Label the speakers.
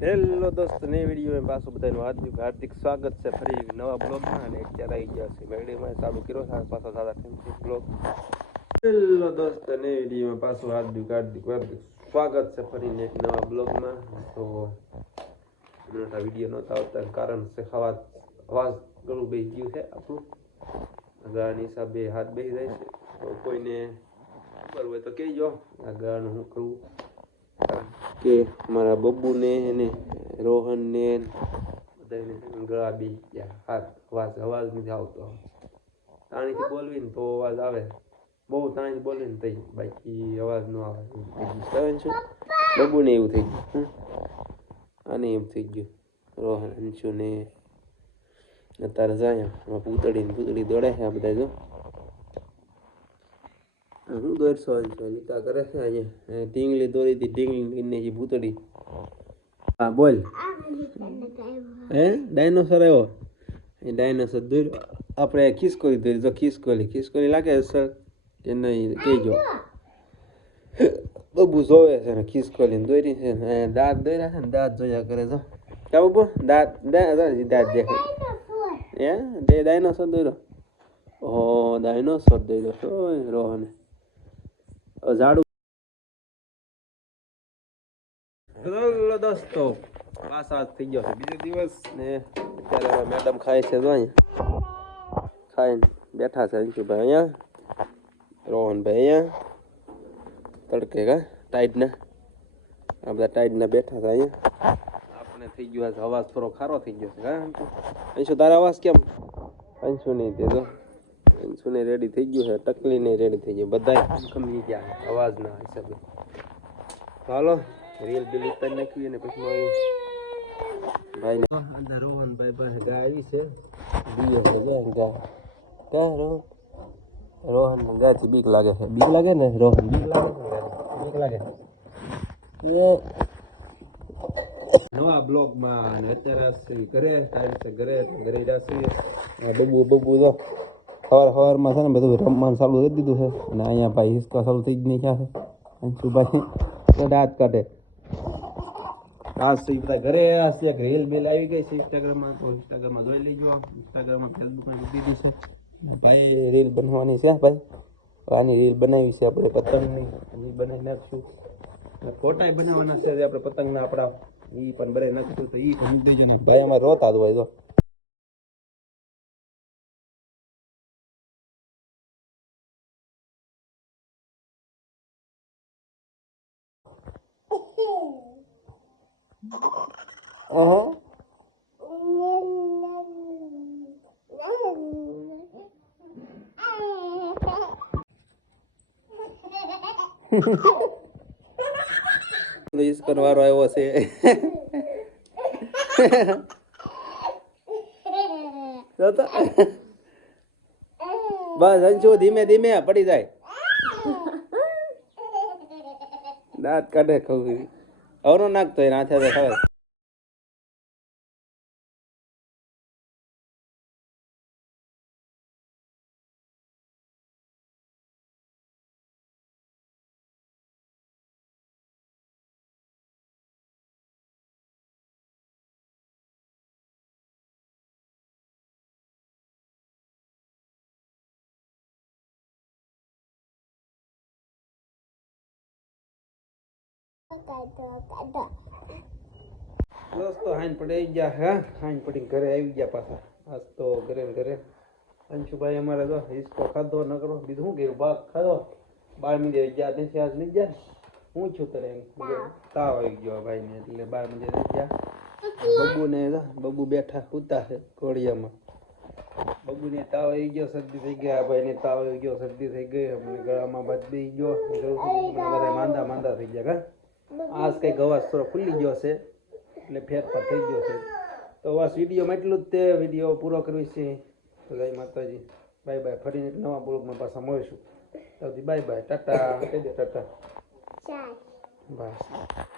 Speaker 1: Hello દોસ્તો, નવી વિડીયોમાં પાછું બધાનું હાર્દિક હાર્દિક સ્વાગત છે ફરી નવા બ્લોગમાં અને અત્યારે આવી ગયા છે મેળીમાં ચાલુ કર્યો છે પાછો સારા ઠંડી બ્લોગ હેલો દોસ્તો, નવી વિડીયોમાં પાછું હાર્દિક હાર્દિક હાર્દિક સ્વાગત છે ફરીને એક નવા બ્લોગમાં તો મોટા વીડિયો નહોતા આવતા, કારણ છે અવાજ અવાજ ઘણું બે ગયું છે આપણું. આગળના હિસાબે હાથ બેસી જાય છે. તો કોઈને ખબર હોય તો કહેજો. આ ગાળાનું શું કરવું કે મારા બબ્બુને ને રોહનને બધાને ગળા બી ગયા. હાથ, અવાજ અવાજ નથી આવતો. તાણીથી બોલવી ને તો અવાજ આવે. બહુ તાણીથી બોલે ને તઈ બાકી અવાજ ન આવે. સમજ છું? બબ્બુને એવું થઈ ગયું. આને એમ થઈ ગયું. રોહન અંશુ ને અત્યારે જાય આમાં પૂતળી પૂતળી દોડે છે આ બધા જો. હું દોડશો અંશુ નીતા કરે છે અહીંયા ઢીંગલી દોરી હતી ઢીંગલી ને જે ભૂતળી હા, બોલ. હે? ડાયનોસર આવ્યો? એ ડાયનોસર દોર્યો. આપણે ખિસકોલી દોરી તો ખિસકોલી ખિસકોલી લાગે સર? કે નહીં, કહેજો. બબુ જોવે છે ને ખિસકોલી દોરી છે ને દાંત દોર્યા છે ને, દાંત જોયા કરે તો કા બબુ? દાંત દાંત દેખાય. હે? ડાયનોસર દોર્યો? ઓહો, ડાયનોસર દોર્યો. ઓય રોહને. ઝાડુ હેલો દોસ્તો. પાછા થઈ ગયો છે બીજો દિવસ ને મેડમ ખાય છે જો અહીંયા. ખાઈને બેઠા છે અંશુભાઈ અહીંયા. રોહનભાઈ અહીંયા. તડકે કા, ટાઈડના. આ બધા ટાઈડના બેઠા છે અહીંયા. આપણે થઈ ગયો છે, અવાજ થોડો ખારો થઈ ગયો છે અંશુ, તારા અવાજ કેમ? અંશુ નહીં, તે જો. અંશુ ને રેડી થઈ ગયું છે ટકલી ને રેડી થઈ ગયું. બધા કમી ગયા અવાજ અવાજના હિસાબે. ચાલો રીલ બિલ ઉતારી નાખ્યું અને પછી મારું ભાઈ અંદર રોહન ભાઈ પાસે ગાય આવી છે. બીજો છે ગાય. કા રોહન? રોહન ગાયથી ગાય બીક લાગે છે. બીક લાગે ને? રોહન બીક લાગે ને બીક લાગે. એ. નવા બ્લોગમાં અત્યારે ઘરે ટાઈમ છે ઘરે ઘરે જશે બબુ બબુ તો સવાર સવારમાં છે ને બધું રમવાનું ચાલુ કરી દીધું છે. અને અહીંયા ભાઈ હિસકા ચાલુ થઈ જ નહીં છે. અંશુભાઈ તો દાંત કાઢે. આ છે ઈ બધા ઘરે આ છે. એક રીલ બેલ આવી ગઈ છે ઇન્સ્ટાગ્રામમાં તો ઇન્સ્ટાગ્રામમાં જોઈ લેજો ઇન્સ્ટાગ્રામમાં ફેસબુકમાં મૂકી દીધું છે. ભાઈ રીલ બનવાની છે ભાઈ. આની રીલ બનાવી છે આપણે પતંગની. રીલ બનાવી નાખશું. ફોટા બનાવવાના છે આપણે પતંગના આપણા. એ પણ બનાવી નાખશું તો એ પણ દેજો ને ભાઈ અમારે રોતા જ હોય જો. અહં પ્લીઝ કરવાનો આવ્યો છે. બસ અંશુ ધીમે ધીમે પડી જાય? દાંત કાઢે ખવું અવરો નાખતો હોય તો ખબર દોસ્તો હાઈન પડી ગયા હા હાઈન પડી ઘરે આવી ગયા પાછા આજ તો ઘરે ને ઘરે અંશુભાઈ અમારે તો હિસકો ખાધો ન કરો બીજું શું કર્યું ભાગ ખાધો બાર મીંડે ગયા નથી આજ નહીં ગયા હું છું તને એમ તાવ આવી ગયો ભાઈને એટલે બાર મીંડે નહીં ગયા બબુ ને બબુ બેઠા સૂતા છે ઘોડિયામાં બબુ ને તાવ આવી ગયો શરદી થઈ ગયા ભાઈ ને તાવ આવી ગયો શરદી થઈ ગઈ અમને ગળામાં બાદ બેસી ગયો બધા માંદા માંદા થઈ ગયા કા આજ કંઈક અવાજ થોડો ખુલ્લી ગયો છે એટલે ફેરફાર થઈ ગયો છે. તો બસ વિડીયોમાં એટલું જ તે વીડિયો પૂરો કરવી છે. તો જય માતાજી. Bye bye. ફરીને નવા બ્લોગમાં પાછા મળીશું. તો બાય બાય. ટાટા. કહી દે ટાટા. બસ.